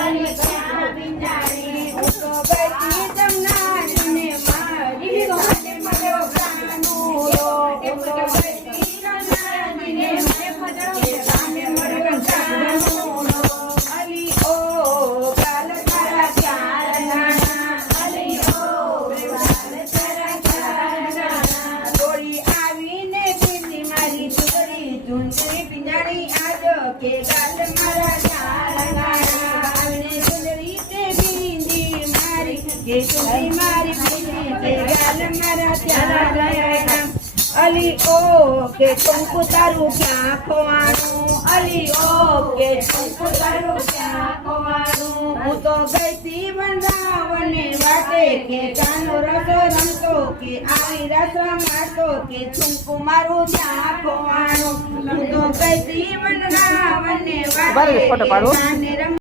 અલી ક્યાં બિંદાણી હું તો ગઈ જમનાને મારી ગાને મળ્યો ગાનું રો હું તો ગઈ જમનાને મારી ગાને મળ્યો ગાનું રો અલી ઓ કાલ તારા ચાર નાના અલી ઓ કાલ તારા ચાર નાના દોડી આવીને બિંદી મારી ચુંદડી બિંદાણી આજો કે ગાલ મારા ચાર નાના આવીને ચુંદડી તે બિંદી મારી કે ચુંદડી મારી બિંદી તે ગાલ મારા ચાર નાના અલી ઓ કે કંકુ તારું ક્યાં ખોવાનું અલી ઓ કે કંકુ તારું ક્યાં ખોવાનું હું તો ગઈ તી વૃંદાવને વાટે કે કાનો રસ રમતો કે આવી રસ મારતો કે ચુંકુ મારું ક્યાં ખોવાનું હું તો ગઈ તી વૃંદાવને વાટે